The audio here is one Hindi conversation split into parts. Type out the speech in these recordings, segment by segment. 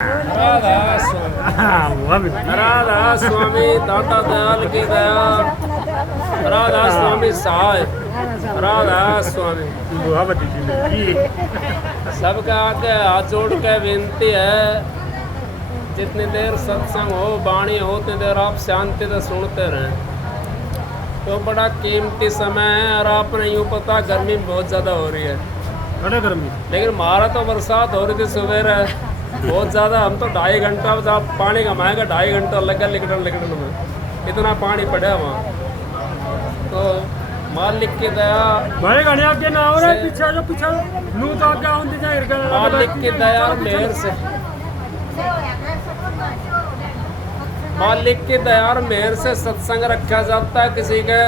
राधा स्वामी दाता दयाल की दया, राधा स्वामी सहाय, राधा स्वामी। सबका आगे हाथ जोड़ के विनती है, जितनी देर सत्संग हो वाणी हो उतनी देर आप शांति से सुनते रहें। तो बड़ा कीमती समय है और आपने यूँ पता गर्मी बहुत ज़्यादा हो रही है, बड़ा गर्मी। लेकिन हमारा तो बरसात हो रही थी सुबह बहुत ज़्यादा। हम तो 2.5 घंटा जब पानी कमाएगा 2.5 घंटा लगा लिकड़न में, इतना पानी पड़ा वहाँ। तो मालिक की दया, भाई गणिया के ना हो रहा पीछे जो पीछे नू तो आगे आउंदी जाए मालिक की दया मेहर से, मालिक की दया और मेहर से सत्संग रखा जाता है। किसी के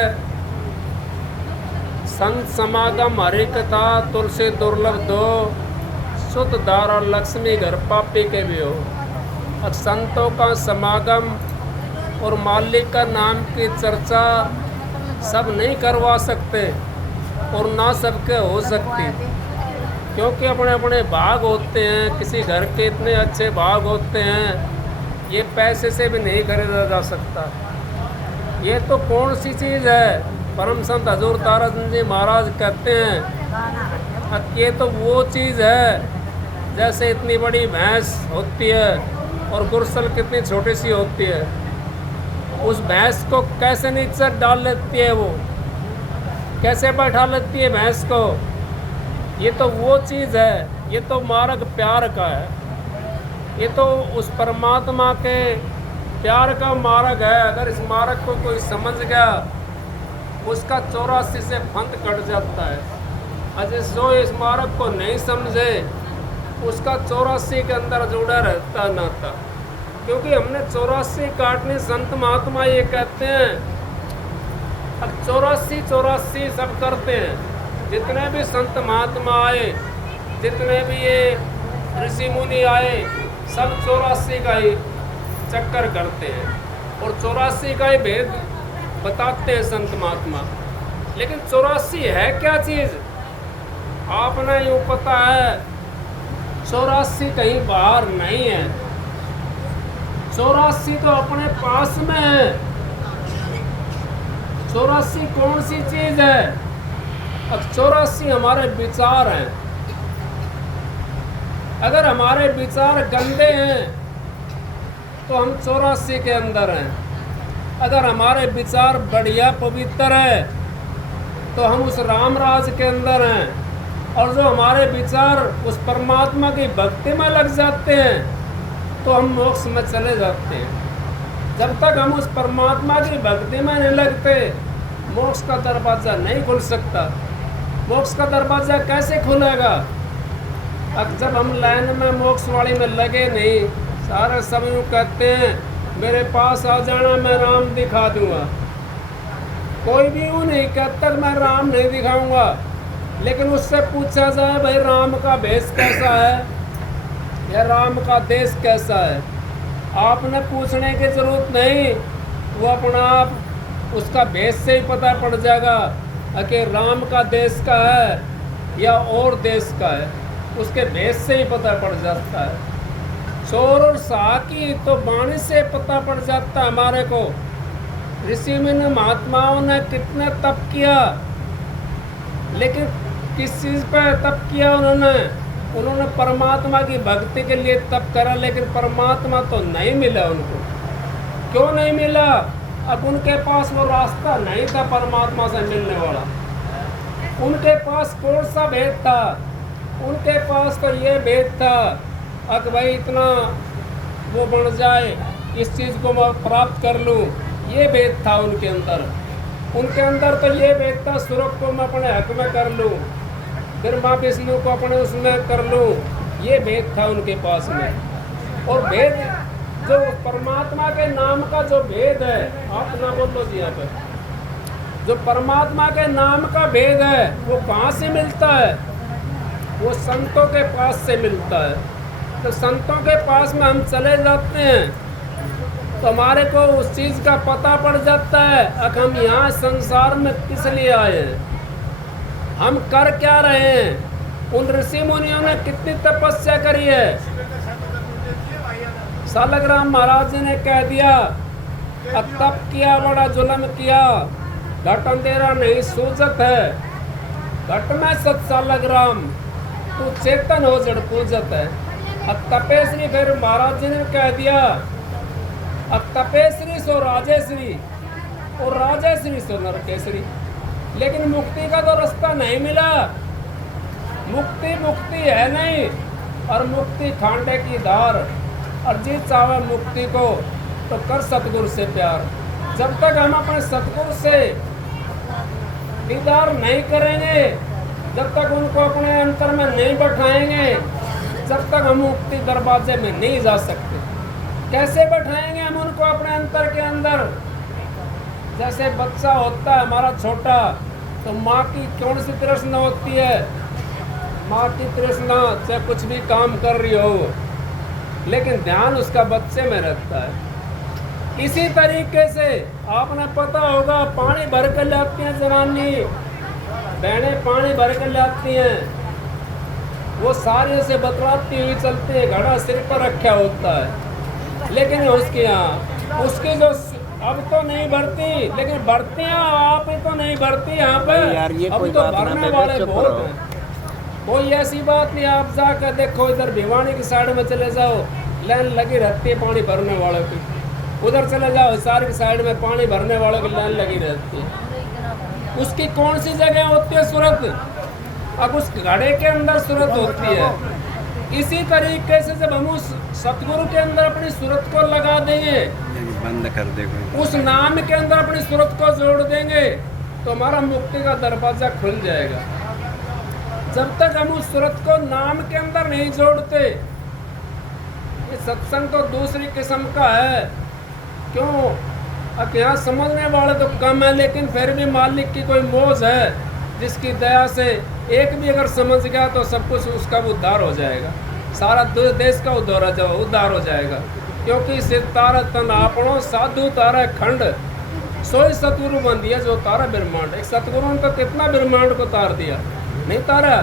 संत समागम हरि कथा तुलसी दुर्लभ दो, शुद्ध दार और लक्ष्मी घर पापी के भी हो। अब संतों का समागम और मालिक का नाम की चर्चा सब नहीं करवा सकते और ना सबके हो सकती, क्योंकि अपने अपने भाग होते हैं। किसी घर के इतने अच्छे भाग होते हैं, ये पैसे से भी नहीं खरीदा जा सकता। ये तो कौन सी चीज़ है? परम संत हजूर ताराचंद जी महाराज कहते हैं, ये तो वो चीज़ है जैसे इतनी बड़ी भैंस होती है और गुरसल कितनी छोटी सी होती है। उस भैंस को कैसे नीचे डाल लेती है, वो कैसे बैठा लेती है भैंस को। ये तो वो चीज़ है, ये तो मार्ग प्यार का है, ये तो उस परमात्मा के प्यार का मार्ग है। अगर इस मार्ग को कोई समझ गया, उसका 84 से फंद कट जाता है। अजय जो इस मार्ग को नहीं समझे, उसका 84 के अंदर जुड़ा रहता नाता। क्योंकि हमने 84 काटने, संत महात्मा ये कहते हैं। अब 84 सब करते हैं, जितने भी संत महात्मा आए, जितने भी ये ऋषि मुनि आए, सब 84 का ही चक्कर करते हैं और 84 का ही भेद बताते हैं संत महात्मा। लेकिन 84 है क्या चीज़? आपने यूँ पता है 84 कहीं बाहर नहीं है, 84 तो अपने पास में है। 84 कौन सी चीज़ है? अब 84 हमारे विचार हैं। अगर हमारे विचार गंदे हैं तो हम 84 के अंदर हैं। अगर हमारे विचार बढ़िया पवित्र है तो हम उस राम राज के अंदर हैं। और जो हमारे विचार उस परमात्मा की भक्ति में लग जाते हैं तो हम मोक्ष में चले जाते हैं। जब तक हम उस परमात्मा की भक्ति में नहीं लगते, मोक्ष का दरवाज़ा नहीं खुल सकता। मोक्ष का दरवाज़ा कैसे खुलेगा? अब जब हम लाइन में मोक्ष वाली में लगे नहीं, सारे सब यूँ कहते हैं मेरे पास आ जाना, मैं राम दिखा दूंगा। कोई भी यूँ नहीं कहता मैं राम नहीं दिखाऊंगा। लेकिन उससे पूछा जाए भाई राम का भेष कैसा है या राम का देश कैसा है, आपने पूछने की जरूरत नहीं, वो अपना आप उसका भेष से ही पता पड़ जाएगा कि राम का देश का है या और देश का है। उसके भेष से ही पता पड़ जाता है। चोर और शाह की तो वाणी से पता पड़ जाता है हमारे को। ऋषि मुनि महात्माओं ने कितने तप किया, लेकिन किस चीज़ पे तप किया उन्होंने परमात्मा की भक्ति के लिए तप करा, लेकिन परमात्मा तो नहीं मिला उनको। क्यों नहीं मिला? अब उनके पास वो रास्ता नहीं था परमात्मा से मिलने वाला। उनके पास कौन सा भेद था? उनके पास तो ये भेद था कि भाई इतना वो बन जाए, इस चीज़ को मैं प्राप्त कर लूँ, ये भेद था उनके अंदर। उनके अंदर तो ये भेद था सूरज को मैं अपने हक में कर लूँ, फिर माँ विष्णु को अपने उसमें कर लूँ, ये भेद था उनके पास में। और भेद जो परमात्मा के नाम का जो भेद है, आप ना बोलो जी यहाँ पे, जो परमात्मा के नाम का भेद है वो कहाँ से मिलता है? वो संतों के पास से मिलता है। तो संतों के पास में हम चले जाते हैं तो हमारे को उस चीज़ का पता पड़ जाता है कि हम यहाँ संसार में किस लिए आए हैं, हम कर क्या रहे हैं। उन ऋषि मुनियों ने कितनी तपस्या करी है, सालग्राम महाराज जी ने कह दिया, तप किया बड़ा जुल्म किया, घट अंधेरा नहीं सूझत है, घट में सत सालग्राम, तू चेतन हो जड़ पूजत है। अब तपेश्री फिर महाराज जी ने कह दिया, अब तपेश्री सो राजेश्री और राजेश्री सो नरकेश्री। लेकिन मुक्ति का तो रास्ता नहीं मिला, मुक्ति मुक्ति है नहीं, और मुक्ति खांडे की धार, और जी चाहे मुक्ति को तो कर सतगुरु से प्यार। जब तक हम अपने सतगुरु से दीदार नहीं करेंगे, जब तक उनको अपने अंतर में नहीं बैठाएंगे, जब तक हम मुक्ति दरवाजे में नहीं जा सकते। कैसे बैठाएंगे हम उनको अपने अंतर के अंदर? जैसे बच्चा होता है हमारा छोटा, तो माँ की कौन सी तृष्णा होती है? माँ की तृष्णा चाहे कुछ भी काम कर रही हो, लेकिन ध्यान उसका बच्चे में रहता है। इसी तरीके से आपने पता होगा, पानी भर कर लाती हैं जनानी, बहनें पानी भर कर लाती हैं, वो सारे उसे बतलाती हुई चलती है, घड़ा सिर पर रखा होता है, लेकिन उसके यहाँ उसकी जो अब तो नहीं भरती, लेकिन भरती हैं आप ही तो नहीं भरती यहाँ पे। अब तो भरने वाले बहुत हैं, कोई ऐसी बात नहीं। आप जाकर देखो, इधर भिवानी की साइड में चले जाओ, लाइन लगी रहती है पानी भरने वालों की। उधर चले जाओ, हिसार की साइड में पानी भरने वालों की लाइन लगी रहती है। उसकी कौन सी जगह होती है? सूरत। अब उस घड़े के अंदर सूरत होती है। इसी तरीके से जब हम उस सतगुरु के अंदर अपनी सूरत को लगा देंगे, बंद कर दे, उस नाम के अंदर अपनी सूरत को जोड़ देंगे, तो हमारा मुक्ति का दरवाजा खुल जाएगा। जब तक हम उस सूरत को नाम के अंदर नहीं जोड़ते, ये सत्संग तो दूसरी किस्म का है। क्यों? अब यहाँ समझने वाले तो कम है, लेकिन फिर भी मालिक की कोई मौज है, जिसकी दया से एक भी अगर समझ गया तो सब कुछ उसका उद्धार हो जाएगा, सारा देश का उद्धार हो जाएगा। क्योंकि सिर तारा तन आपणो, साधु तारा खंड, सोई सतगुरु बन दिया जो तारा ब्रह्मांड। एक सतगुरु ने तो कितना ब्रह्मांड को तार दिया, नहीं तारा।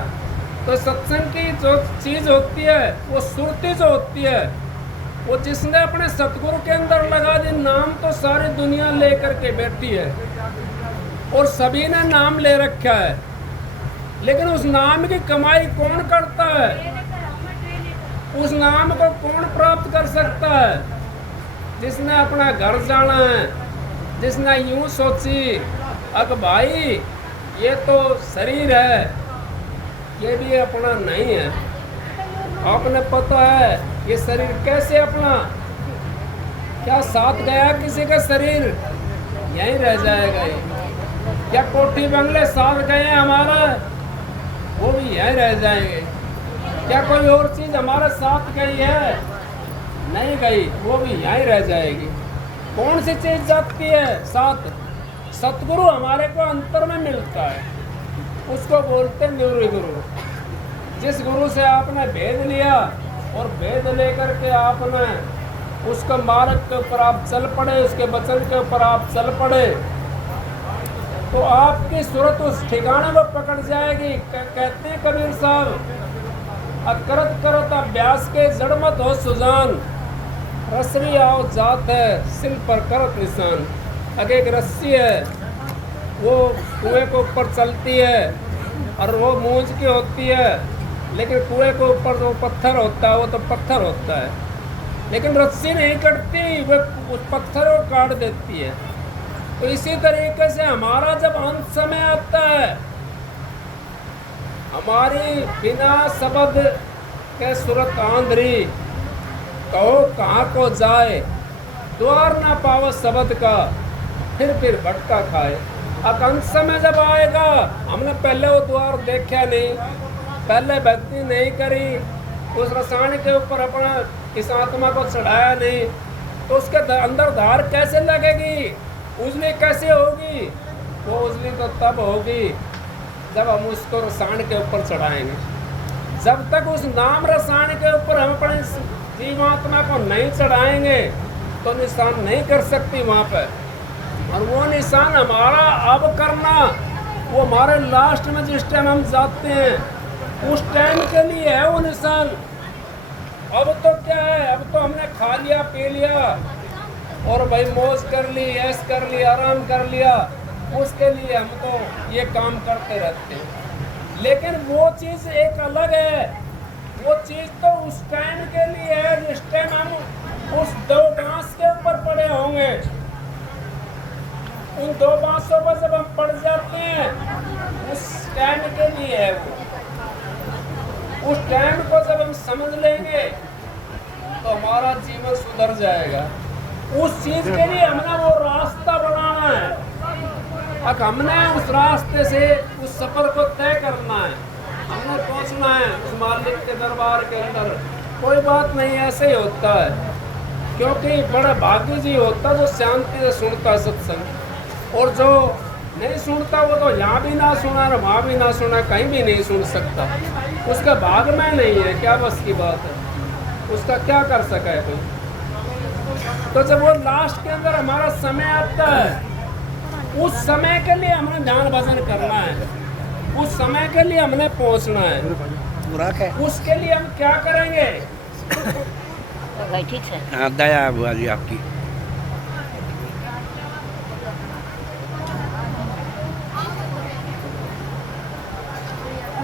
तो सत्संग की जो चीज होती है, वो सुरती जो होती है, वो जिसने अपने सतगुरु के अंदर लगा दी, नाम तो सारी दुनिया लेकर के बैठी है और सभी ने नाम ले रखा है, लेकिन उस नाम की कमाई कौन करता है? उस नाम को कौन प्राप्त कर सकता है? जिसने अपना घर जाना है, जिसने यूं सोची अग भाई ये तो शरीर है, ये भी अपना नहीं है। आपने पता है ये शरीर कैसे अपना? क्या साथ गया किसी का शरीर? यहीं रह जाएगा ये। क्या कोठी बंगले साथ गए हमारा? वो भी यहीं रह जाएंगे। क्या कोई और चीज हमारे साथ गई है? नहीं गई, वो भी यहीं रह जाएगी। कौन सी चीज जाती है साथ? सतगुरु हमारे को अंतर में मिलता है, उसको बोलते हैं निर्वी गुरु। जिस गुरु से आपने भेद लिया और भेद लेकर के आपने उसके मार्ग के ऊपर आप चल पड़े, उसके वचन के ऊपर आप चल पड़े, तो आपकी सूरत उस ठिकाने को पकड़ जाएगी। कहते हैं कबीर साहब, करत करत अभ्यास के जड़ मत हो सुजान, रसरी आओ जात है सिल पर करत निशान। आगे एक रस्सी है, वो कुएं के ऊपर चलती है और वो मूंज की होती है, लेकिन कुएं के ऊपर जो पत्थर होता है वो तो पत्थर होता है, लेकिन रस्सी नहीं कटती, वो उस पत्थर को काट देती है। तो इसी तरीके से हमारा जब अंत समय आता है, हमारी बिना शब्द के सूरत आंधरी, कहो कहाँ को जाए, द्वार ना पावो शब्द का, फिर भटका खाए। अब अंत समय जब आएगा, हमने पहले वो द्वार देखा नहीं, पहले भक्ति नहीं करी, उस रसायन के ऊपर अपना इस आत्मा को चढ़ाया नहीं, तो उसके अंदर धार कैसे लगेगी? उजली कैसे होगी? वो उजली तो तब होगी जब हम उसको रसायन के ऊपर चढ़ाएंगे। जब तक उस नाम रसायन के ऊपर हम अपने जीवात्मा को नहीं चढ़ाएंगे तो निशान नहीं कर सकती वहाँ पर। और वो निशान हमारा अब करना, वो हमारे लास्ट में जिस टाइम हम जाते हैं उस टाइम के लिए है वो निशान। अब तो क्या है, अब तो हमने खा खा लिया पी लिया और भाई मौज कर ली, ऐश कर ली, आराम कर लिया, उसके लिए हम तो ये काम करते रहते हैं। लेकिन वो चीज़ एक अलग है। वो चीज़ तो उस टाइम के लिए है जिस टाइम हम उस 2 बांस के ऊपर पड़े होंगे। उन 2 बांसों पर जब हम पड़ जाते हैं, उस टाइम के लिए है वो। उस टाइम को जब हम समझ लेंगे तो हमारा जीवन सुधर जाएगा। उस चीज के लिए हमने वो रास्ता बनाना है। अब हमने उस रास्ते से उस सफर को तय करना है, हमने पहुंचना है उस मालिक के दरबार के अंदर। कोई बात नहीं, ऐसे ही होता है, क्योंकि बड़ा भाग्य जी होता जो शांति से सुनता सत्संग, और जो नहीं सुनता वो तो यहाँ भी ना सुना और वहाँ भी ना सुना, कहीं भी नहीं सुन सकता। उसका भाग में नहीं है, क्या बस की बात है, उसका क्या कर सका है कोई। तो जब वो लास्ट के अंदर हमारा समय आता है, उस समय के लिए हमने ध्यान भजन करना है, उस समय के लिए हमने पहुंचना है। उसके लिए हम क्या करेंगे? ठीक है। हाँ, दया बुआ जी आपकी।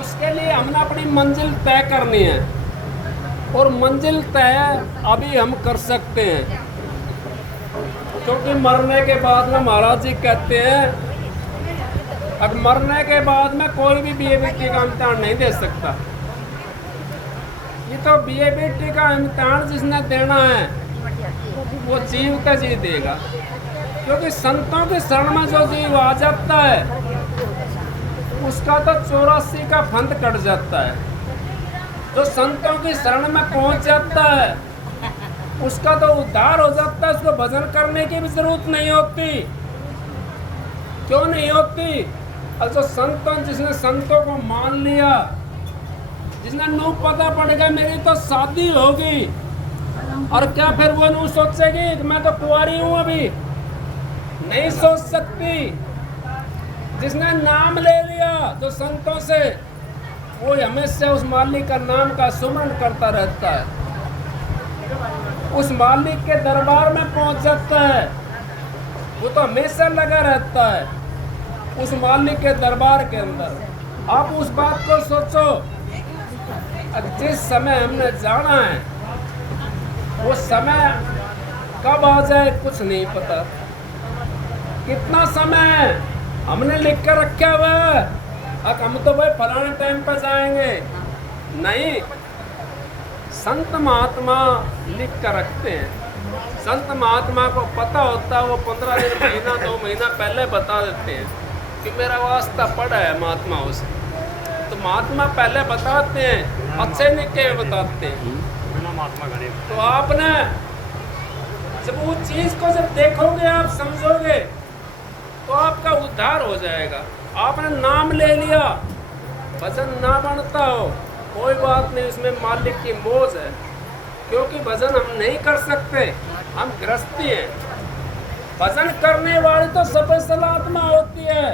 उसके लिए हमने अपनी मंजिल तय करनी है, और मंजिल तय अभी हम कर सकते हैं, क्योंकि मरने के बाद में महाराज जी कहते हैं अब मरने के बाद में कोई भी बीए-बीटी का इम्तिहान नहीं दे सकता। ये तो बीए-बीटी का इम्तिहान जिसने देना है वो जीव का जी देगा, क्योंकि संतों की शरण में जो जीव आ जाता है उसका तो 84 का फंद कट जाता है। जो संतों की शरण में पहुंच जाता है उसका तो उद्धार हो जाता है, उसको भजन करने की भी जरूरत नहीं होती। क्यों नहीं होती? और जो संतों, जिसने संतों को मान लिया, जिसने नू पता पड़ गया मेरी तो शादी होगी, और क्या फिर वो नू सोचेगी कि मैं तो कुंवारी हूं अभी? नहीं सोच सकती। जिसने नाम ले लिया जो संतों से, वो हमेशा उस मालिक का नाम का सुमरण करता रहता है, उस मालिक के दरबार में पहुंच जाता है, वो तो हमेशा लगा रहता है उस मालिक के दरबार के अंदर। आप उस बात को सोचो, जिस समय हमने जाना है वो समय कब आ जाए कुछ नहीं पता। कितना समय है हमने लिख कर रखा हुआ है, अब हम तो भाई फलाने टाइम पर जाएंगे, नहीं। संत महात्मा लिख कर रखते हैं। संत महात्मा को पता होता है, वो 15 दिन, महीना, 2 महीना पहले बता देते हैं कि मेरा वास्ता पड़ा है महात्माओं से। तो महात्मा पहले बताते हैं, अच्छे निके बताते हैं। तो आपने जब वो चीज को जब देखोगे, आप समझोगे, तो आपका उद्धार हो जाएगा। आपने नाम ले लिया, भजन ना बनता हो कोई बात नहीं, उसमें मालिक की मौज है, क्योंकि भजन हम नहीं कर सकते, हम गृहस्थी हैं। भजन करने वाली तो स्पेशल आत्मा होती है।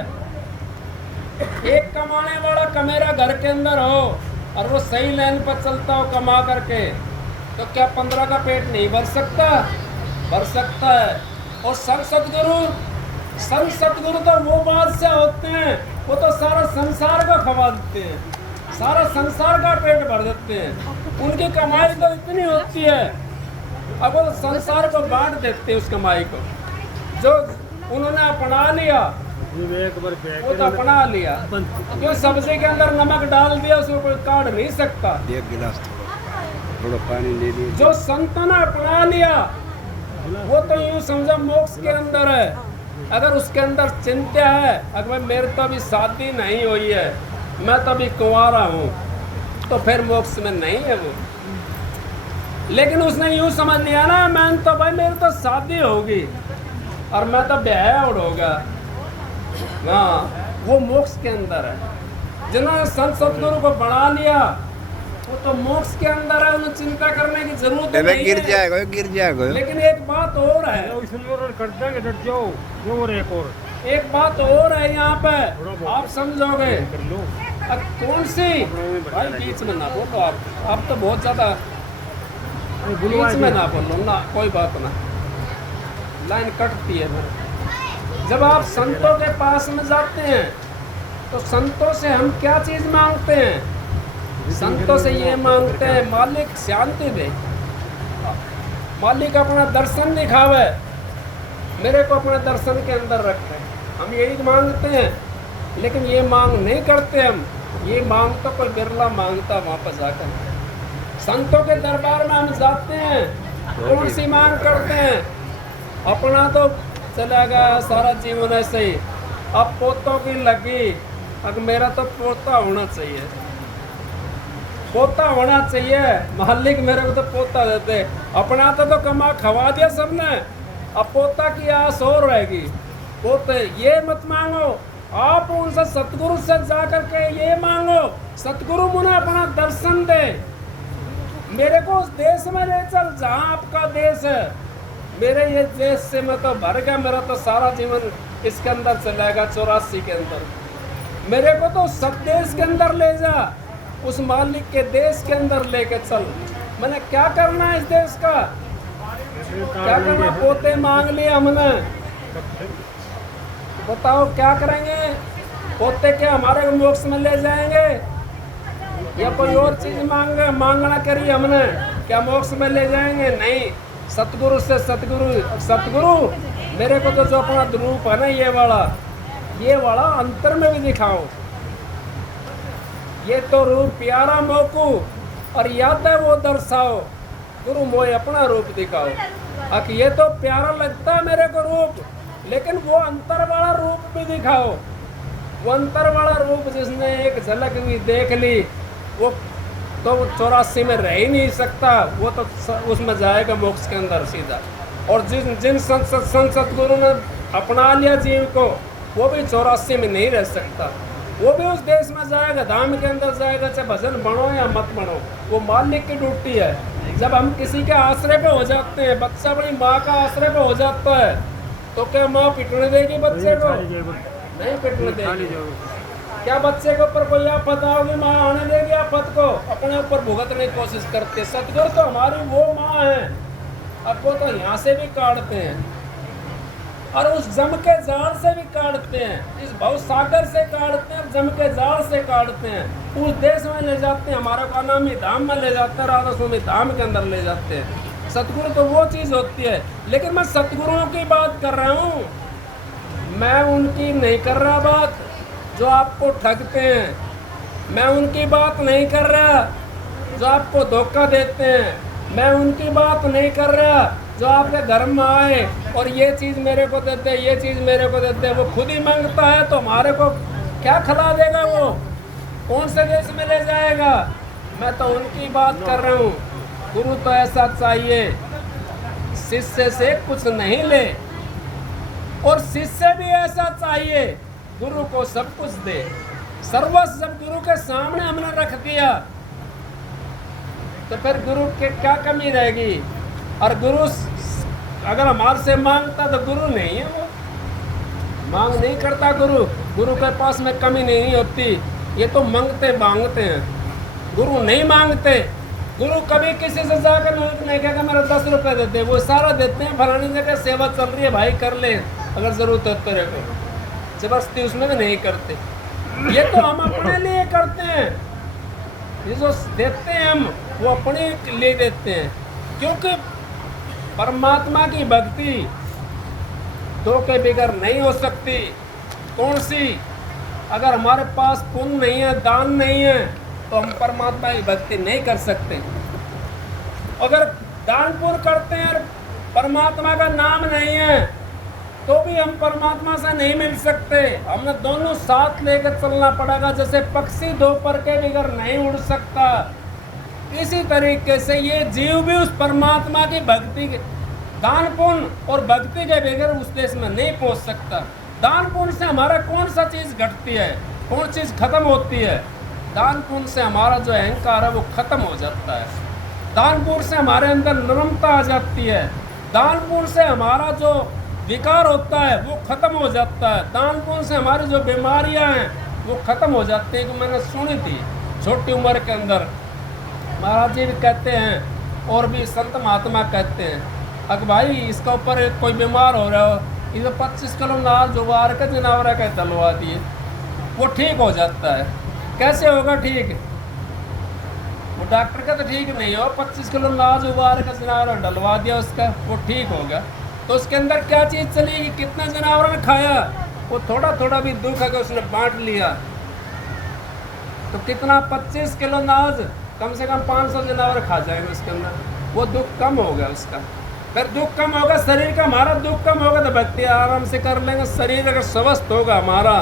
एक कमाने वाला कमेरा घर के अंदर हो और वो सही लाइन पर चलता हो कमा करके, तो क्या 15 का पेट नहीं भर सकता? भर सकता है। और संत सतगुरु तो वो बादशाह होते हैं, वो तो सारा संसार का खवा देते हैं, सारा संसार का पेट भर देते हैं। उनकी कमाई तो इतनी होती है, अब वो संसार को बांट देते हैं उस कमाई को। जो उन्होंने अपना लिया वो तो अपना लिया, क्यों? सब्जी के अंदर नमक डाल दिया, उसको कोई काट नहीं सकता। एक गिलास थोड़ा पानी ले लिया। जो संतों ने अपना लिया वो तो यूँ समझो मोक्ष के अंदर है। अगर उसके अंदर चिंता है, अगर मेरे तो अभी शादी नहीं हुई है, मैं तो अभी कुंवारा हूँ, तो फिर मोक्ष में नहीं है वो। लेकिन उसने यूँ समझ लिया ना, मैं तो भाई मेरी तो शादी होगी और मैं तो ब्याह होगा, हाँ, वो मोक्ष के अंदर है। जिन्होंने संत सतगुरु को बना लिया वो तो मोक्ष के अंदर है, उन्हें चिंता करने की जरूरत नहीं है। गिर जाएगा। लेकिन एक बात और है, एक बात और है यहाँ पे, आप समझोगे। अब कौन सी? भाई बीच में ना बोलो आप तो बहुत ज्यादा। बीच में ना बोलो ना, कोई बात ना, लाइन कटती है मेरे। जब आप संतों के पास में जाते हैं तो संतों से हम क्या चीज़ मांगते हैं? संतों से ये मांगते हैं मालिक शांति दे, मालिक अपना दर्शन दिखावे, मेरे को अपने दर्शन के अंदर रखे। हम यही मांगते हैं, लेकिन ये मांग नहीं करते हम। ये मांग तो कोई बिरला मांगता वहाँ पर जाकर। संतों के दरबार में हम जाते हैं, कौन सी मांग करते हैं? अपना तो चला गया सारा जीवन ऐसे ही, अब पोतों की लगी, अब मेरा तो पोता होना चाहिए, पोता होना चाहिए, मालिक मेरे को तो पोता देते। अपना तो कमा खवा दिया सबने, अब पोता की आस और रहेगी। पोते ये मत मांगो, आप उनसे सतगुरु से जा करके ये मांगो, सतगुरु मुझे अपना दर्शन दे, मेरे को उस देश में ले चल जहाँ आपका देश है। मेरे ये देश से मैं तो भर गया, मेरा तो सारा जीवन इसके अंदर चलेगा, 84 के अंदर। मेरे को तो सब देश के अंदर ले जा, उस मालिक के देश के अंदर लेके चल। मैंने क्या करना है इस देश का, क्या करना? पोते मांग लिए हमने, बताओ क्या करेंगे? पोते क्या हमारे को मोक्ष में ले जाएंगे या कोई और चीज मांगना करी हमने, क्या मोक्ष में ले जाएंगे? नहीं, सतगुरु से सतगुरु मेरे को तो जो अपना रूप है ना ये वाला अंतर में भी दिखाओ। ये तो रूप प्यारा मोकू और याद है वो दर्शाओ, गुरु मोए अपना रूप दिखाओ। अब ये तो प्यारा लगता है मेरे को रूप, लेकिन वो अंतर वाला रूप भी दिखाओ। वो अंतर वाला रूप जिसने एक झलक भी देख ली, वो तो 84 में रह ही नहीं सकता, वो तो उसमें जाएगा मोक्ष के अंदर सीधा। और जिन संत सतगुरु ने अपना लिया जीव को, वो भी 84 में नहीं रह सकता, वो भी उस देश में जाएगा, धाम के अंदर जाएगा, चाहे भजन बनो या मत बनो, वो मालिक की ड्यूटी है। जब हम किसी के आश्रय पे हो जाते हैं, बच्चा अपनी माँ का आश्रय पे हो जाता है, तो क्या माँ पिटने देगी बच्चे को? नहीं पिटने देगी। क्या बच्चे के ऊपर कोई आफत आओगी, माँ आने देगी आफत को? अपने ऊपर भुगतने की कोशिश करते। सतगुरु तो हमारी वो माँ है, अब वो तो यहाँ से भी काटते हैं और उस जम के जाल से भी काटते हैं, इस भव सागर से काटते हैं, जम के जाल से काटते हैं, उस देश में ले जाते हैं, हमारा का नाम ही धाम में ले जाते हैं, राधा स्वामी धाम के अंदर ले जाते हैं। सतगुरु तो वो चीज़ होती है, लेकिन मैं सतगुरुओं की बात कर रहा हूँ, मैं उनकी नहीं कर रहा बात जो आपको ठगते हैं। मैं उनकी बात नहीं कर रहा जो आपको धोखा देते हैं। मैं उनकी बात नहीं कर रहा जो आपके घर में आए और ये चीज़ मेरे को देते, ये चीज़ मेरे को देते। वो खुद ही मांगता है तो हमारे को क्या खिला देगा? वो कौन से देश में ले जाएगा? मैं तो उनकी बात कर रहा हूँ। गुरु तो ऐसा चाहिए, शिष्य से कुछ नहीं ले, और शिष्य भी ऐसा चाहिए, गुरु को सब कुछ दे। सर्वस्व जब गुरु के सामने हमने रख दिया तो फिर गुरु के क्या कमी रहेगी? और गुरु अगर हमारे से मांगता तो गुरु नहीं है, वो मांग नहीं करता। गुरु के पास में कमी नहीं होती। ये तो मांगते मांगते हैं, गुरु नहीं मांगते। गुरु कभी किसी से जाकर नहीं कहेगा मेरा 10 रुपये देते, वो सारा देते हैं। फलानी जगह सेवा चल रही है भाई, कर ले अगर जरूरत है तेरे को, जबरदस्ती उसमें भी नहीं करते। ये तो हम अपने लिए करते हैं, ये जो देते हैं हम वो अपने लिए देते हैं, क्योंकि परमात्मा की भक्ति दो के बगैर नहीं हो सकती। कौन सी? अगर हमारे पास पुण्य नहीं है, दान नहीं है, तो हम परमात्मा की भक्ति नहीं कर सकते। अगर दान पुण्य करते हैं, परमात्मा का नाम नहीं है, तो भी हम परमात्मा से नहीं मिल सकते। हमने दोनों साथ लेकर चलना पड़ेगा। जैसे पक्षी दो पर के बगैर नहीं उड़ सकता, इसी तरीके से ये जीव भी उस परमात्मा की भक्ति, दान पुण्य और भक्ति के बगैर उस देश में नहीं पहुंच सकता। दान पुण्य से हमारा कौन सा चीज़ घटती है, कौन चीज़ खत्म होती है? दान पुण्य से हमारा जो अहंकार है वो खत्म हो जाता है। दान पुण्य से हमारे अंदर नम्रता आ जाती है। दान पुण्य से हमारा जो विकार होता है वो खत्म हो जाता है। दान पुण्य से हमारी जो बीमारियां हैं वो खत्म हो जाती हैं। कि मैंने सुनी थी छोटी उम्र के अंदर, महाराज जी भी कहते हैं, और भी संत महात्मा कहते हैं अगर भाई इसका ऊपर कोई बीमार हो रहा हो, इसे 25 किलो नाल जुबार के जनावर का दलवा दिए, वो ठीक हो जाता है। कैसे होगा ठीक? वो डॉक्टर का तो ठीक नहीं हो, 25 किलो नाज उबार का जनावर डलवा दिया उसका, वो ठीक होगा। तो उसके अंदर क्या चीज़ चलेगी? कितना जनावर ने खाया, वो थोड़ा थोड़ा भी दुख है कि उसने बांट लिया, तो कितना 25 किलो नाज कम से कम 500 जनावर खा जाएंगे उसके अंदर, वो दुख कम हो गया उसका। फिर दुख कम होगा शरीर का, हमारा दुख कम होगा तो भक्ति आराम से कर लेंगे। शरीर अगर स्वस्थ होगा हमारा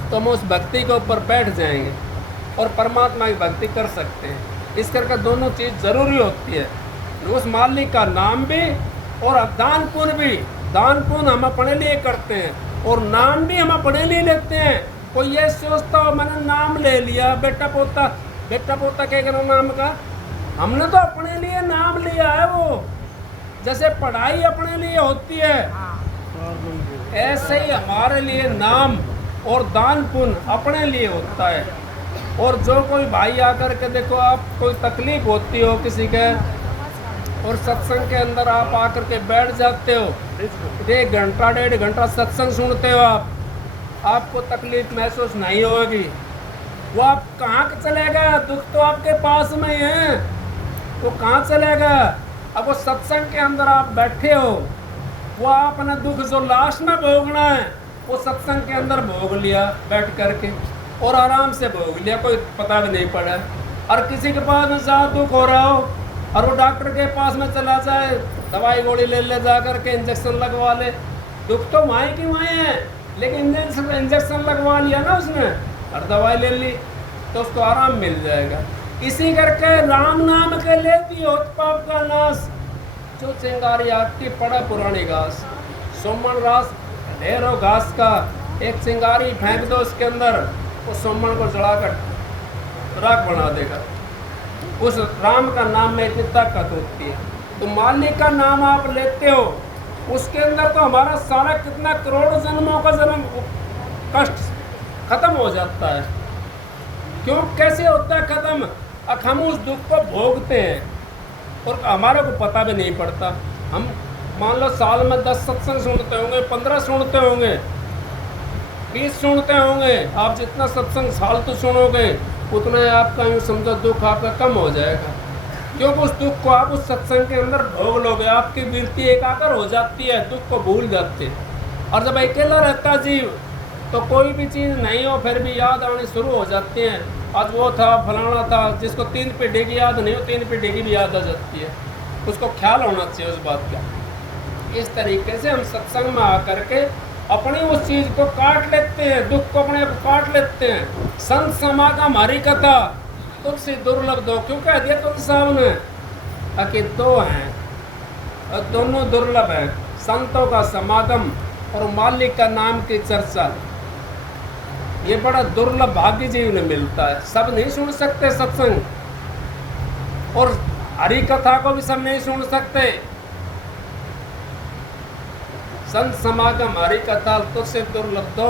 तो हम उस भक्ति के ऊपर बैठ जाएंगे और परमात्मा की भक्ति कर सकते हैं। इस करके दोनों चीज़ ज़रूरी होती है, उस मालिक का नाम भी और दान पुण्य भी। दान पुण्य हम अपने लिए करते हैं और नाम भी हम अपने लिए लेते हैं। कोई ये सोचता हो मैंने नाम ले लिया, बेटा पोता क्या करो नाम का, हमने तो अपने लिए नाम लिया है। वो जैसे पढ़ाई अपने लिए होती है, ऐसे ही हमारे लिए नाम और दान पुण्य अपने लिए होता है। और जो कोई भाई आकर के देखो, आप कोई तकलीफ होती हो किसी के और सत्संग के अंदर आप आकर के बैठ जाते हो, 1 घंटा 1.5 घंटा सत्संग सुनते हो, आपको तकलीफ महसूस नहीं होगी। वो आप कहाँ चलेगा? दुख तो आपके पास में ही है, वो कहाँ चलेगा? अब वो सत्संग के अंदर आप बैठे हो, वो आपने दुख जो लास्ट में भोगना है वो सत्संग के अंदर भोग लिया बैठ करके, और आराम से भोग लिया, कोई पता भी नहीं पड़ा। और किसी के पास में ज़्यादा दुख हो रहा हो और वो डॉक्टर के पास में चला जाए, दवाई गोली ले जा करके इंजेक्शन लगवा ले, दुख तो वहीं की वहीं है, लेकिन इंजेक्शन लगवा लिया ना उसने और दवाई ले ली तो उसको आराम मिल जाएगा। इसी करके राम नाम के लेती हो पाप का नाश, जो चिंगारी आपकी पड़ा पुरानी घास, सोमन रास ढेर हो घास का, एक चिंगारी फेंक दो उसके अंदर, उस सोमन को जलाकर राख बना देगा। उस राम का नाम में इतनी ताकत होती है। तो मालिक का नाम आप लेते हो, उसके अंदर तो हमारा सारा कितना करोड़ों जन्मों का जन्म कष्ट खत्म हो जाता है। क्यों, कैसे होता है खत्म? अब हम उस दुख को भोगते हैं और हमारे को पता भी नहीं पड़ता। हम मान लो साल में 10 सत्संग सुनते होंगे, 15 सुनते होंगे, 20 सुनते होंगे। आप जितना सत्संग फालतू सुनोगे उतना आपका यूँ समझो दुख आपका कम हो जाएगा, क्योंकि उस दुख को आप उस सत्संग के अंदर भोग लोगे। आपकी वृत्ति एकाग्र हो जाती है, दुख को भूल जाते। और जब अकेला रहता जीव तो कोई भी चीज़ नहीं हो फिर भी याद आनी शुरू हो जाती है। आज वो था, फलाना था, जिसको 3 पीढ़ी की याद नहीं हो 3 पीढ़ी की भी याद आ जाती है, उसको ख्याल होना चाहिए उस बात का। इस तरीके से हम सत्संग में आकर के अपनी उस चीज़ को काट लेते हैं, दुख को अपने आप काट लेते हैं। संत समागम हमारी कथा तुलसी दुर्लभ दो, क्यों कह दिया तुलसी साहब ने? ताकि 2 हैं और दोनों दुर्लभ हैं, संतों का समागम और मालिक का नाम की चर्चा। ये बड़ा दुर्लभ भाग्य जीव ने मिलता है। सब नहीं सुन सकते सत्संग, और हरि कथा को भी सब नहीं सुन सकते। संत समागम हरि कथा तुझसे दुर्लभ दो,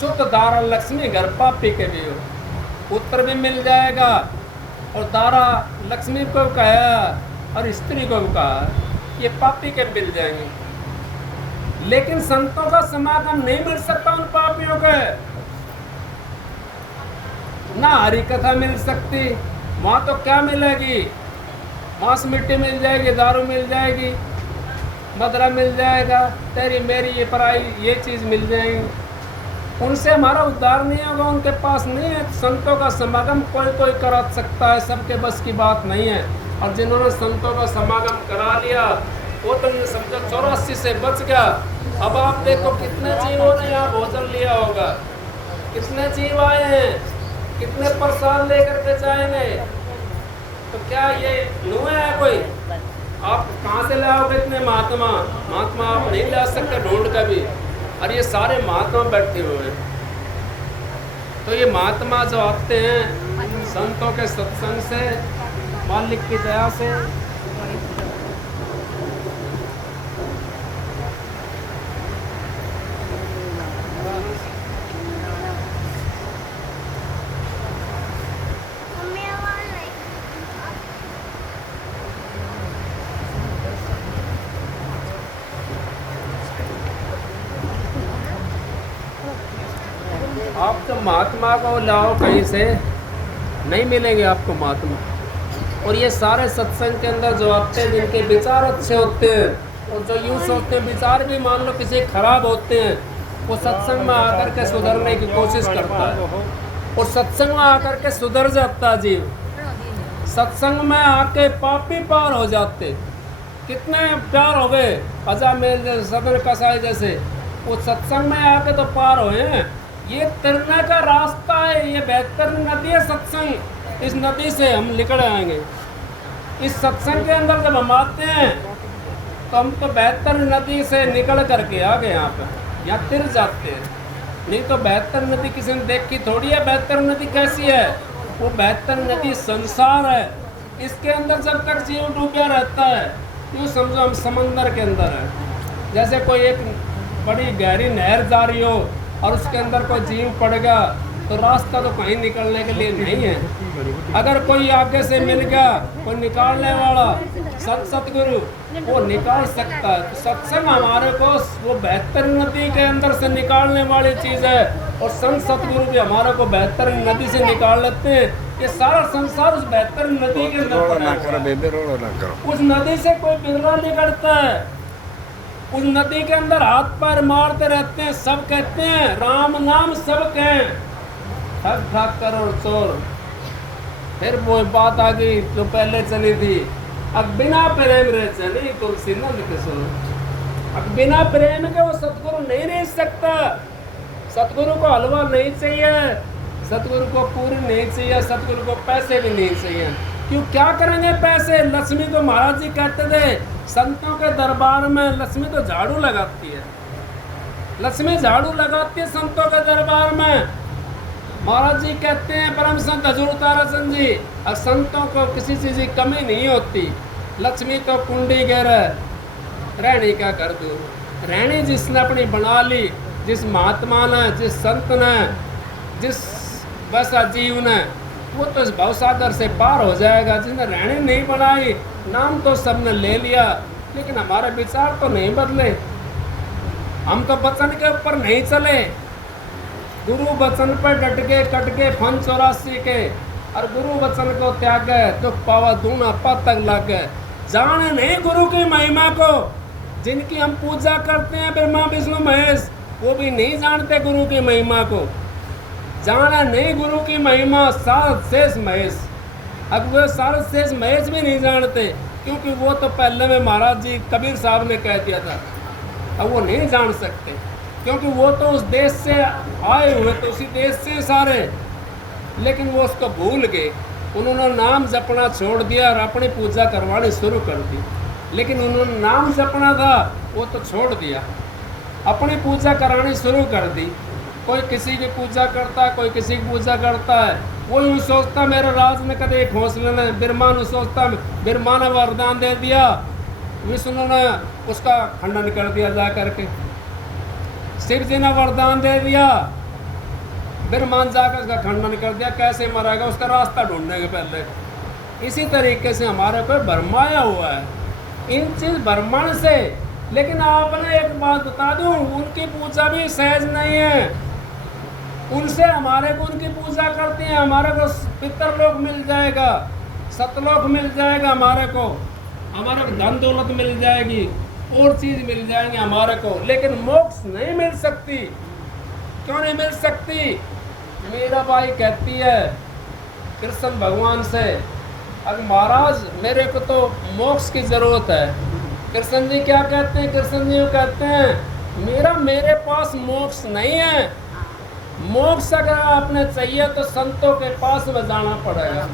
शुद्ध दारा लक्ष्मी घर पापी के भी हो। पुत्र भी मिल जाएगा और दारा लक्ष्मी को कहा और स्त्री को भी कहा, ये पापी के मिल जाएंगे। लेकिन संतों का समागम नहीं मिल सकता उन पापियों के, ना हरि कथा मिल सकती। वहाँ तो क्या मिलेगी? मांस मिट्टी मिल जाएगी, दारू मिल जाएगी, मदरा मिल जाएगा, तेरी मेरी ये पराई ये चीज़ मिल जाएगी। उनसे हमारा उद्धार नहीं होगा, उनके पास नहीं है। संतों का समागम कोई कोई करा सकता है, सबके बस की बात नहीं है। और जिन्होंने संतों का समागम करा लिया वो तो ये समझो 84 से बच गया। अब आप देखो कितने जीवों ने यहाँ भोजन लिया होगा, कितने जीव आए हैं, कितने प्रसाद लेकर के जाएंगे। तो क्या ये नुआ है कोई? आप कहाँ से लाओगे इतने महात्मा? महात्मा आप नहीं ला सकते ढूंढ कर भी, और ये सारे महात्मा बैठे हुए हैं। तो ये महात्मा जो आते हैं संतों के सत्संग से, मालिक की दया से, आप तो महात्मा को लाओ कहीं से, नहीं मिलेंगे आपको महात्मा। और ये सारे सत्संग के अंदर जो आते हैं जिनके विचार अच्छे होते हैं और जो यूँ सोचते हैं विचार भी मान लो किसी खराब होते हैं, वो सत्संग में आकर के सुधरने की कोशिश करता है और सत्संग में आकर के सुधर जाता है जीव। सत्संग में आके पापी पार हो जाते। कितने प्यार हो गए अजामेल जैसे, सदर कसाई जैसे, वो सत्संग में आके तो पार हुए हैं। ये तरने का रास्ता है, ये बेहतर नदी है सत्संग। इस नदी से हम निकल आएंगे। इस सत्संग के अंदर जब हम आते हैं तो हम तो बेहतर नदी से निकल करके आ गए यहाँ पर, यहाँ तिर जाते हैं। नहीं तो बेहतर नदी किसी ने देखी थोड़ी है। बेहतर नदी कैसी है? वो बेहतर नदी संसार है। इसके अंदर जब तक जीव डूबा रहता है, यूँ समझो हम समंदर के अंदर है। जैसे कोई एक बड़ी गहरी नहर जा रही हो और उसके अंदर कोई जीव पड़ेगा तो रास्ता तो कहीं निकलने के लिए नहीं है। अगर कोई आगे से मिल गया, कोई निकालने वाला सतगुरु, वो निकाल सकता है। तो सत्संग हमारे को वो बेहतर नदी के अंदर से निकालने वाली चीज़ है और संत सतगुरु भी हमारे को बेहतर नदी से निकाल लेते हैं। ये सारा संसार उस बेहतर नदी के अंदर, उस नदी से कोई बिरला निकलता है। उस नदी के अंदर हाथ पैर मारते रहते हैं, सब कहते हैं राम नाम सब कहें, ठग ठाकर और चोर। फिर वो बात आ गई जो पहले चली थी, अब बिना प्रेम रह चली तुलसी नंद किशोर। अब बिना प्रेम के वो सतगुरु नहीं रह सकता। सतगुरु को हलवा नहीं चाहिए, सतगुरु को पूरी नहीं चाहिए, सतगुरु को पैसे भी नहीं चाहिए। क्यों, क्या करेंगे पैसे? लक्ष्मी को महाराज जी कहते थे संतों के दरबार में लक्ष्मी तो झाड़ू लगाती है। लक्ष्मी झाड़ू लगाती है संतों के दरबार में। महाराज जी कहते हैं परम संत हजूर ताराचंद जी, और संतों को किसी चीज़ की कमी नहीं होती। लक्ष्मी तो कुंडी गिर रहनी का कर दो। रहनी जिसने अपनी बना ली, जिस महात्मा ने, जिस संत ने, जिस वैसा जीव ने, वो तो इस भवसागर से पार हो जाएगा। जिसने रहनी नहीं बनाई, नाम तो सबने ले लिया, लेकिन हमारे विचार तो नहीं बदले। हम तो वचन के ऊपर नहीं चले। गुरु वचन पर डट के कट के फन 84 के, और गुरु वचन को त्याग दुख पावा दूना पद तक लग गए। जाने नहीं गुरु की महिमा को, जिनकी हम पूजा करते हैं ब्रह्मा विष्णु महेश, वो भी नहीं जानते गुरु की महिमा को। जाना नहीं गुरु की महिमा सारद शेष महेश। अब वो सारद शेष महेश भी नहीं जानते, क्योंकि वो तो पहले में महाराज जी कबीर साहब ने कह दिया था। अब वो नहीं जान सकते, क्योंकि वो तो उस देश से आए हुए, तो उसी देश से सारे, लेकिन वो उसको भूल गए। उन्होंने नाम जपना छोड़ दिया और अपनी पूजा करवानी शुरू कर दी। लेकिन उन्होंने नाम जपना था वो तो छोड़ दिया, अपनी पूजा करानी शुरू कर दी। कोई किसी की पूजा करता है, कोई किसी की पूजा करता है। वो यूँ सोचता मेरे राज ने कदे हौसले ने, ब्रह्मा ने सोचता ब्रह्मा ने वरदान दे दिया, विष्णु ने उसका खंडन कर दिया जा करके, शिव जी ने वरदान दे दिया, ब्रह्मा जाकर उसका खंडन कर दिया। कैसे मरेगा, उसका रास्ता ढूंढने के पहले। इसी तरीके से हमारे को भरमाया हुआ है इन चीज भरमण से। लेकिन आपने एक बात बता दूं, उनकी पूजा भी सहज नहीं है। उनसे हमारे को उनकी पूजा करते हैं, हमारे को पितरलोक मिल जाएगा, सतलोक मिल जाएगा, हमारे को धन दौलत मिल जाएगी, और चीज़ मिल जाएंगे हमारे को, लेकिन मोक्ष नहीं मिल सकती। क्यों नहीं मिल सकती? मेरा भाई कहती है कृष्ण भगवान से, अगर महाराज मेरे को तो मोक्ष की ज़रूरत है। कृष्ण जी क्या कहते हैं? कृष्ण जी कहते हैं मेरे पास मोक्ष नहीं है। मोक्ष अगर आपने चाहिए तो संतों के पास में जाना पड़ेगा।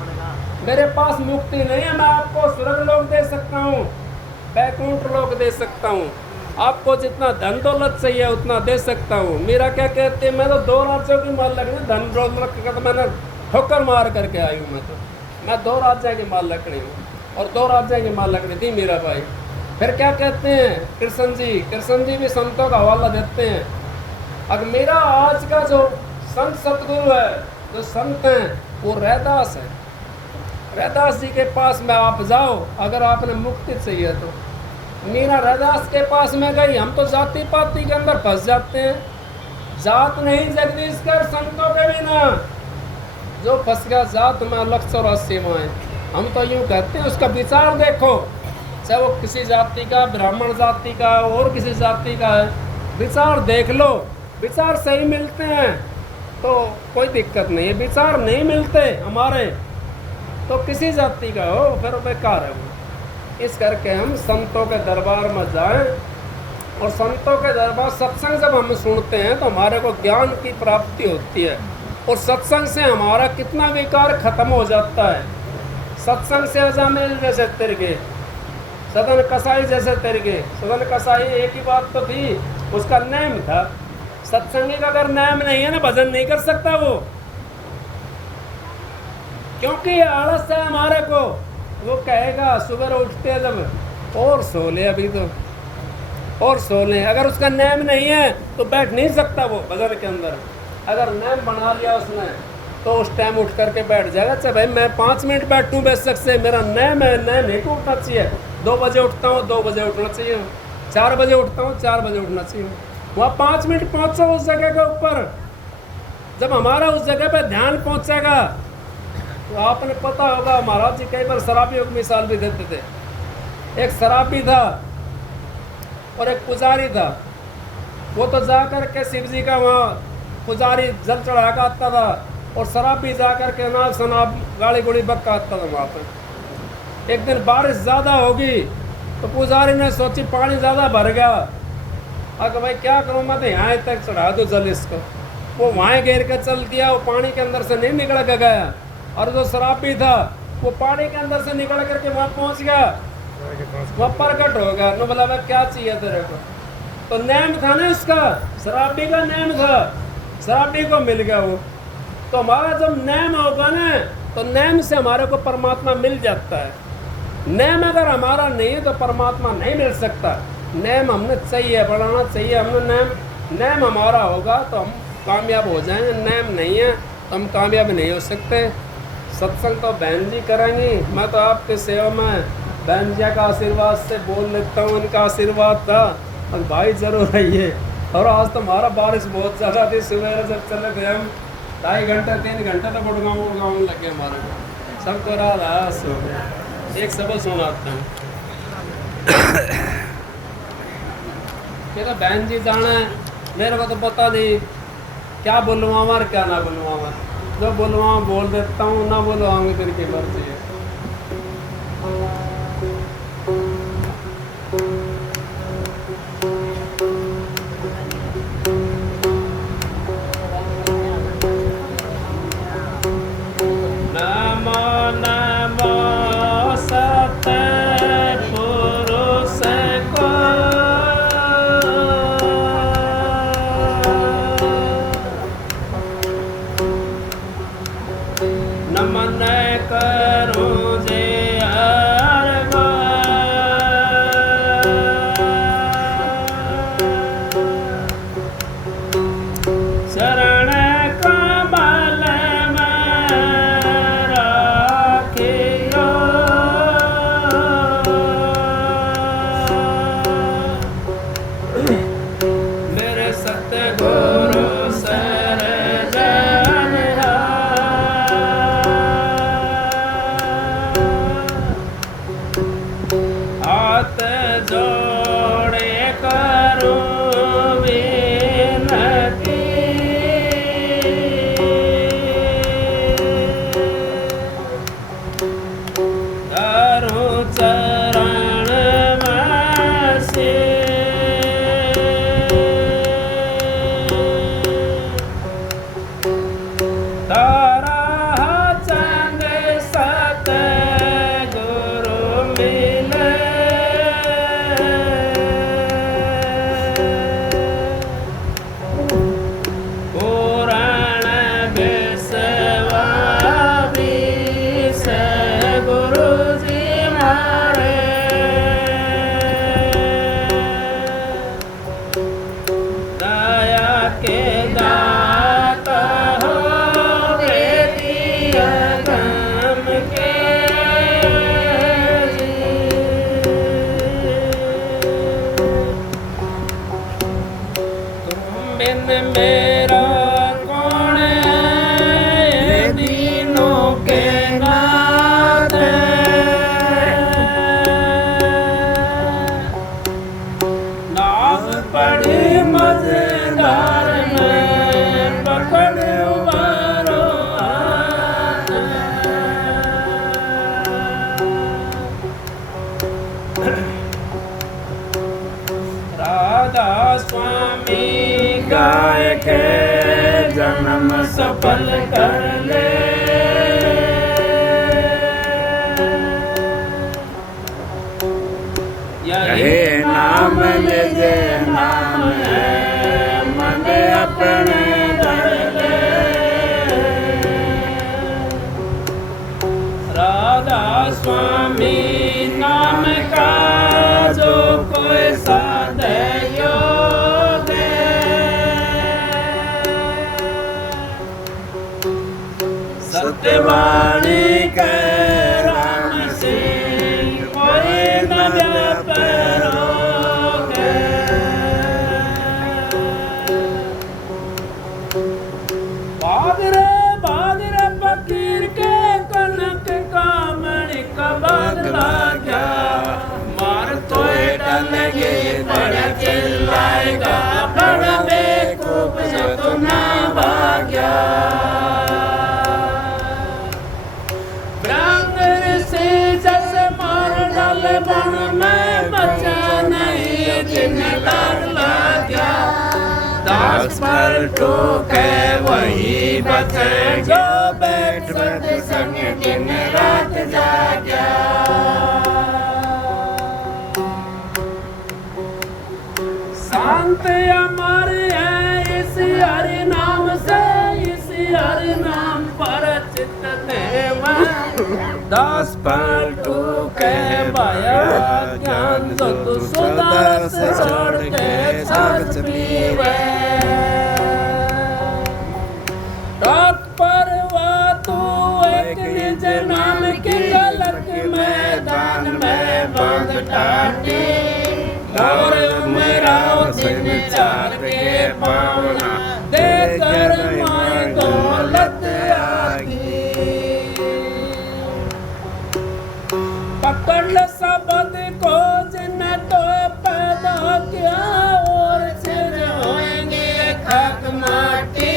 मेरे पास मुक्ति नहीं है। मैं आपको स्वर्ग लोक दे सकता हूँ, बैकुंठ लोक दे सकता हूँ, आपको जितना धन दौलत चाहिए उतना दे सकता हूँ। मेरा क्या कहते हैं, मैं तो 2 राज्यों की माल लकड़ी, धन दौलत का तो मैंने ठोकर मार करके आई हूँ। मैं 2 राज्य की माल लकड़ी हूँ, और 2 राज्य की माल लकड़ी थी मेरा भाई। फिर क्या कहते हैं कृष्ण जी भी संतों का हवाला देते हैं। अब मेरा आज का जो संत सतगुरु है, जो संत हैं, वो रैदास है। रैदास जी के पास में आप जाओ अगर आपने मुक्ति चाहिए तो। मीरा रैदास के पास में गई। हम तो जाति पाति के अंदर फंस जाते हैं। जात नहीं जगदीश कर संतों के बिना। जो फंस गया जात में अलग 84 माएँ। हम तो यूँ कहते हैं उसका विचार देखो, चाहे वो किसी जाति का, ब्राह्मण जाति का, और किसी जाति का है, विचार देख लो। विचार सही मिलते हैं तो कोई दिक्कत नहीं है, विचार नहीं मिलते हमारे तो किसी जाति का हो फिर बेकार है वो। इस करके हम संतों के दरबार में जाएं, और संतों के दरबार सत्संग जब हम सुनते हैं तो हमारे को ज्ञान की प्राप्ति होती है, और सत्संग से हमारा कितना विकार खत्म हो जाता है। सत्संग से अजामिल जैसे तिरगे, सदन कसाई जैसे तिरगे। सदन कसाई एक ही बात तो थी, उसका नेम था। सत्संगी का अगर नेम नहीं है ना, भजन नहीं कर सकता वो, क्योंकि आलस है हमारे को। वो कहेगा सुबह उठते हैं जब, और सो ले अभी तो, और सो ले। अगर उसका नेम नहीं है तो बैठ नहीं सकता वो भजन के अंदर। अगर नेम बना लिया उसने तो उस टाइम उठ करके बैठ जाएगा। अच्छा भाई मैं 5 मिनट बैठूं बेशक से, मेरा नेम है, नेम नहीं को उठना चाहिए। 2 बजे उठता हूँ 2 बजे उठना चाहिए, 4 बजे उठता हूँ 4 बजे उठना चाहिए। वहाँ 5 मिनट पहुँचो उस जगह के ऊपर। जब हमारा उस जगह पे ध्यान पहुँचेगा तो आपने पता होगा, महाराज जी कई बार शराबियों की मिसाल भी देते थे। एक शराबी था और एक पुजारी था। वो तो जा कर के शिव जी का वहाँ पुजारी जल चढ़ा कर आता था, और शराबी जा कर के नाब शनाब गाड़ी गुड़ी बक्का आता था वहाँ पर। एक दिन बारिश ज़्यादा होगी तो पुजारी ने सोची पानी ज़्यादा भर गया, अगर भाई क्या करूँ मैं, तो यहाँ तक चढ़ा दो जल इसको। वो वहाँ घेर कर चल दिया, वो पानी के अंदर से नहीं निकल के गया। और जो शराबी था वो पानी के अंदर से निकल करके वहाँ पहुँच गया, वहाँ प्रकट हो गया। नो बोला भाई क्या चाहिए तेरे को, तो नेम था ना उसका, शराबी का नेम था, शराबी को मिल गया वो। तो हमारा जब नेम होगा ना तो नेम से हमारे को परमात्मा मिल जाता है। नेम अगर हमारा नहीं है तो परमात्मा नहीं मिल सकता। नेम हमने चाहिए, बढ़ाना चाहिए हमने। नेम हमारा होगा तो हम कामयाब हो जाएंगे, नेम नहीं है तो हम कामयाब नहीं हो सकते। सत्संग तो बहन जी करेंगी, मैं तो आपके सेवा में बहन जी का आशीर्वाद से बोल लेता हूँ, इनका आशीर्वाद था। और भाई जरूर रहिए। और आज तो हमारा बारिश बहुत ज़्यादा थी, सुबह जब चले गए हम 2.5 घंटे 3 घंटे तो गुड़गांव लग गए हमारे को। सबको रात सो गया। एक सबक सुनाते हैं। ये तो बहन जी जाना है, मेरे को तो पता नहीं क्या बोलवाऊँ और क्या ना बोलवाऊँ। जो बोलवाऊँ बोल देता हूँ, ना बोलवाऊँगी फिर की मर्जी है। मेरा कौन है दीनों के नाथ नाम पड़ी मजेदार में पकड़ उबारो राधा स्वामी गाय के जन्म सफल कर ले यही नाम ले नाम है मन अपने धर ले राधा स्वामी नाम का जो कोई साधे योग सत्यवाणी के राम सिंह कोई न व्यापरोगे बादरे फकीर के कनक का मणि का बदला क्या मार तो डलेगी बड़ा चिल्लाएगा बड़ा बेवकूफ से तो ना भाग्या बन में बचा नहीं जिन डर लगा दास पर टूके वही बचे जो बैठ संग दिन रात जाग्या शांत हमारे है इस हरि नाम से इस हरि नाम पर चित्त देवा दास पर टूके माया ज्ञान जो तू सुधार से छोड़ के साथ पीवे रात पर तू एक निज नाम की गलत मैदान में बांध टाटी और मेरा दिन चार के पावना देकर माई दौलत आगी पकड़ शब्द को जिन्हें तो पैदा किया और सिर होएंगे खाक माटी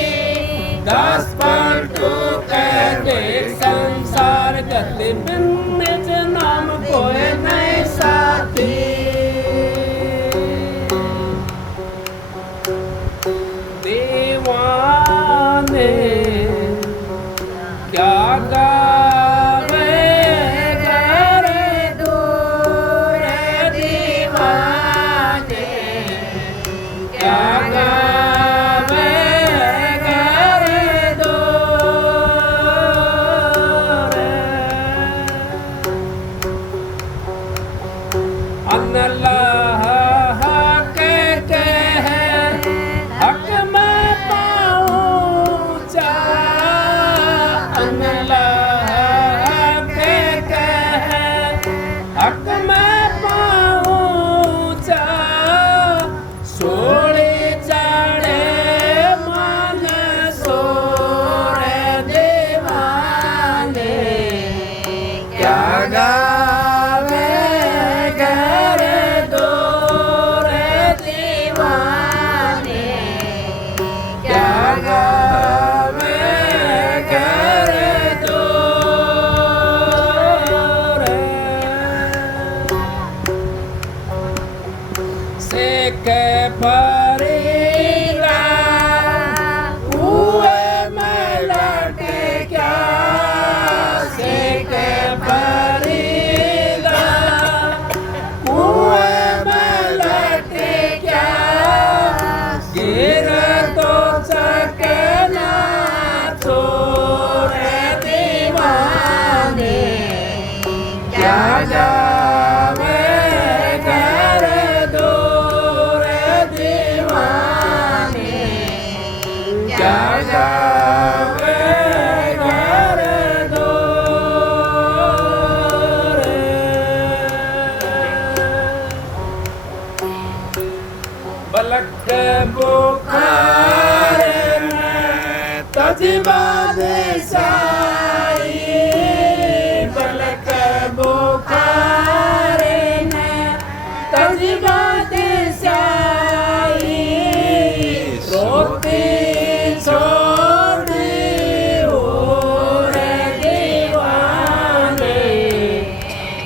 दास पर तो कह दे संसार गति बिन निज नाम कोई नहीं साथी दीवाने क्या गावे जावे घर दूर दीवाने बलक बुखार तजबाद साई बलक बुखार तजबाद साई रोती छोड़ और दीवाने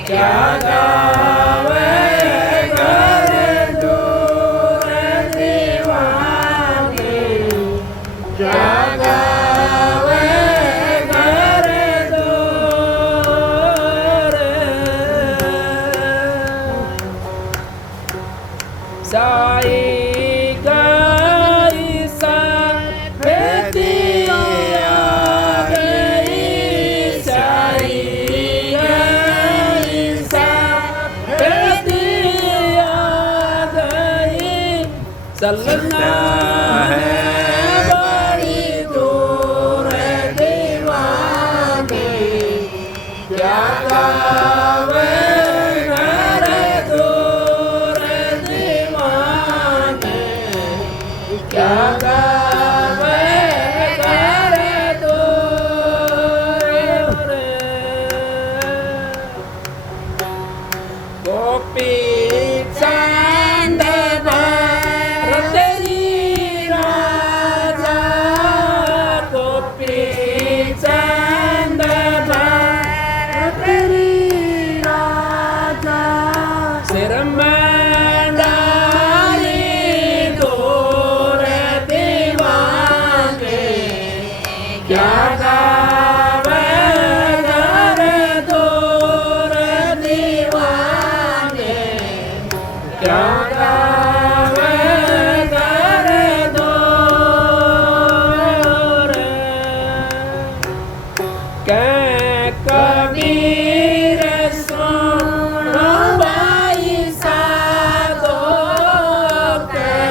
क्या गावे घर दूर दीवाने क्या गावे घर दूर साई गई सफेदिया गई साई गई सफेदिया गई चलना है बड़ी दूर दीवाने क्या गावे घर दूर दीवाने क्या गावे घर दूर गोपी चंद तेरी राजा गोपी चंद तेरी राजा सिर में डाली दूर दीवाने क्या गावे घर दूर दीवाने क्या गावे घर दूर कै कबीर सुनो भाई साधो कै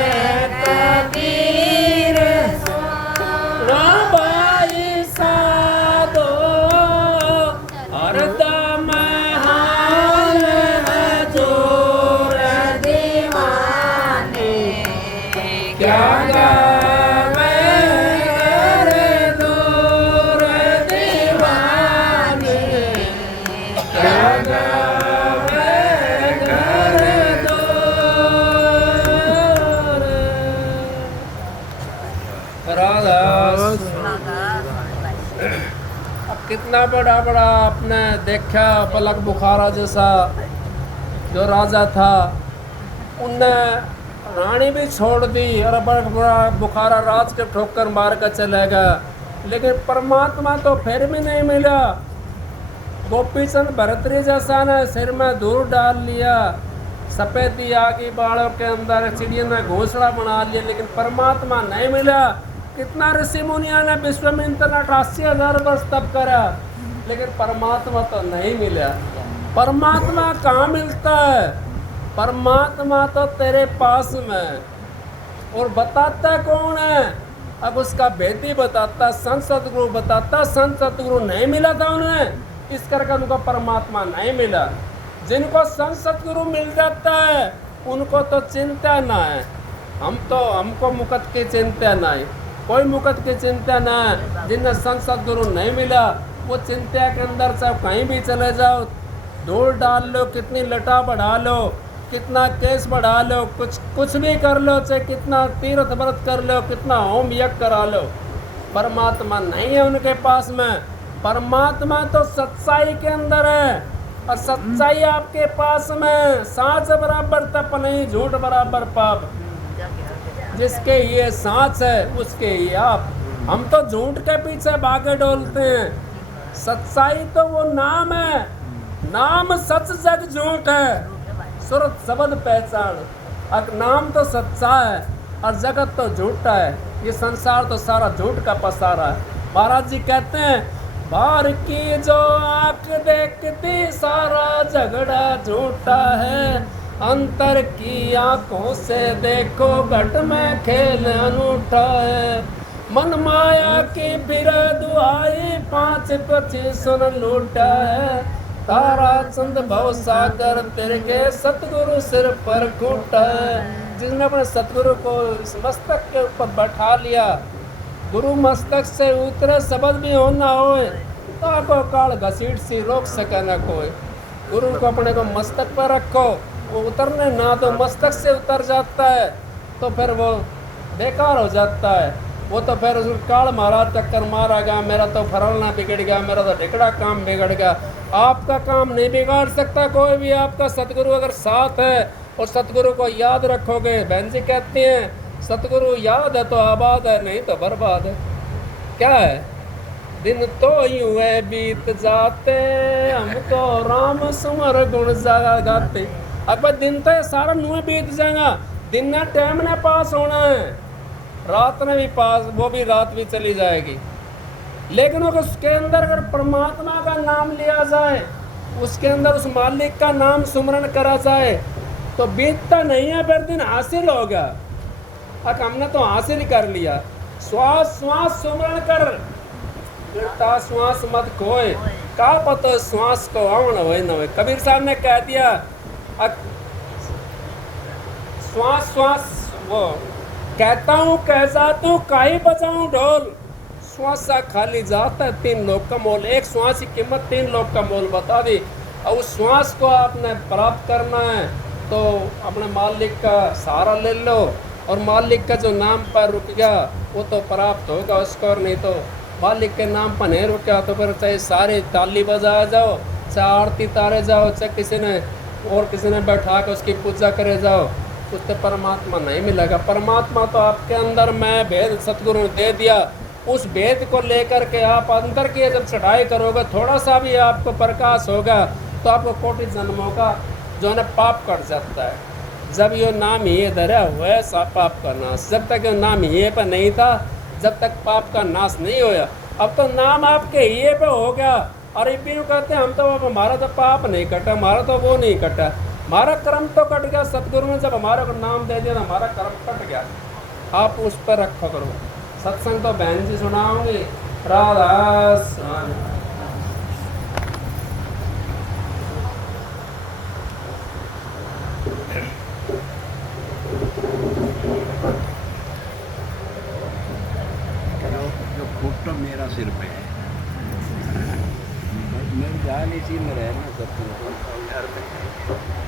कबीर सुनो भाई साधो हरदम हाल हजूर दीवाने क्या गावे घर दूर दीवाने क्या गावे घर दूर राधा अब कितना बड़ा बड़ा आपने देखा पलक बुखारा जैसा जो राजा था उनने रानी भी छोड़ दी और बड़ा बुखारा राज के ठोकर मार कर चलेगा लेकिन परमात्मा तो फिर भी नहीं मिला। गोपीचंद भरतरी जैसा ने सिर में धूल डाल लिया सफेदी आगी बालों के अंदर चिड़िया ने घोंसला बना लिया लेकिन परमात्मा नहीं मिला। कितना ऋषि मुनिया ने विश्वामित्र ने 88,000 वर्ष तप करा लेकिन परमात्मा तो नहीं मिला। परमात्मा कहाँ मिलता है? परमात्मा तो तेरे पास में और बताता कौन है? अब उसका भेदी बताता संत सतगुरु बताता। संत सतगुरु नहीं मिला था उन्हें इस करके उनको परमात्मा नहीं मिला। जिनको संत सतगुरु मिल जाता है उनको तो चिंता ना है। हमको मुकत की चिंता ना है, कोई मुकत की चिंता ना है। जिन्हें संत सतगुरु नहीं मिला वो चिंता के अंदर से कहीं भी चले जाओ, धूल डाल लो, कितनी लटा बढ़ा लो, कितना केस बढ़ा लो, कुछ भी कर लो, चाहे कितना तीर्थ व्रत कर लो, कितना होम यज्ञ करा लो, परमात्मा नहीं है उनके पास में। परमात्मा तो सच्चाई के अंदर है और सच्चाई आपके पास में। सांच बराबर तप नहीं, झूठ बराबर पाप। जिसके ये सांच है उसके ये आप। हम तो झूठ के पीछे भागे डोलते हैं। सच्चाई तो वो नाम है, नाम सच जग झूठ है, सुरत शब्द पहचान। अब नाम तो सच्चा है और जगत तो झूठा है। ये संसार तो सारा झूठ का पसारा है। महाराज जी कहते हैं बाहर की जो आंख देखती सारा झगड़ा झूठा है, अंतर की आंखों से देखो घट में खेल अनूठा है। मन माया की फिर दुआई 5 पक्षी सुन लूटा है, तारा चंद भव सागर तिरके सतगुरु सिर पर खूटा है। जिसने अपने सतगुरु को इस मस्तक के ऊपर बैठा लिया, गुरु मस्तक से उतरे शब्द भी हो ना होए, ताको काल घसीट सी रोक सके न कोई। गुरु को अपने को मस्तक पर रखो, वो उतरने ना तो मस्तक से उतर जाता है तो फिर वो बेकार हो जाता है। वो तो फिर उसको काल मारा, चक्कर मारेगा, मेरा तो फरलना बिगड़ गया, मेरा तो ढिकड़ा काम बिगड़ गया। आपका काम नहीं बिगाड़ सकता कोई भी, आपका सतगुरु अगर साथ है और सतगुरु को याद रखोगे। बहन जी कहती हैं सतगुरु याद है तो आबाद है, नहीं तो बर्बाद है। क्या है? दिन तो यूं है बीत जाते, हम तो राम सुमर गुण गाते। अब दिन तो सारा नुए बीत जाएगा, दिन ना टाइम ने पास होना है, रात ने भी पास, वो भी रात भी चली जाएगी। लेकिन अगर उसके अंदर अगर परमात्मा का नाम लिया जाए, उसके अंदर उस मालिक का नाम सुमरण करा जाए तो बीतता नहीं है, फिर दिन हासिल होगा। अब हमने तो हासिल कर लिया। श्वास श्वास सुमरण कर, गिरता श्वास मत खोए, का पता श्वास को आवन होए न होए। कबीर साहब ने कह दिया श्वास श्वास, वो कहता हूँ कह जाता हूँ काहे बजाऊं ढोल, श्वासा खाली जाता है 3 लोग का मोल। एक श्वास की कीमत 3 लोग का मोल बता दी। और उस श्वास को आपने प्राप्त करना है तो अपने मालिक का सहारा ले लो, और मालिक का जो नाम पर रुक गया वो तो प्राप्त होगा उसको, और नहीं तो मालिक के नाम पर नहीं रुका तो फिर चाहे सारे ताली बजा जाओ, चाहे आरती तारे जाओ, चाहे किसी ने बैठा कर उसकी पूजा करे जाओ, उससे परमात्मा नहीं मिलेगा। परमात्मा तो आपके अंदर मैं भेद सतगुरु ने दे दिया, उस भेद को लेकर के आप अंदर की जब चढ़ाई करोगे, थोड़ा सा भी आपको प्रकाश होगा तो आपको कोटि जन्मों का जो है पाप कट जाता है। जब ये नाम ही धरा हुआ है पाप का नाश, जब तक ये नाम ही पर नहीं था, जब तक पाप का नाश नहीं होया। अब तो नाम आपके ही पे हो गया। अरे भी कहते हैं हम तो अब हमारा तो पाप नहीं कटा, हमारा तो वो नहीं कटा, हमारा कर्म तो कट गया। सतगुरु ने जब हमारे को नाम दे दिया तो हमारा कर्म कट गया। आप उस पर रखा करो। सत्संग तो बहन जी सुनाऊंगी। राधा स्वामी। जो फोटो मेरा सिर पे है, मेरी जान इसी में रहना सब घर में।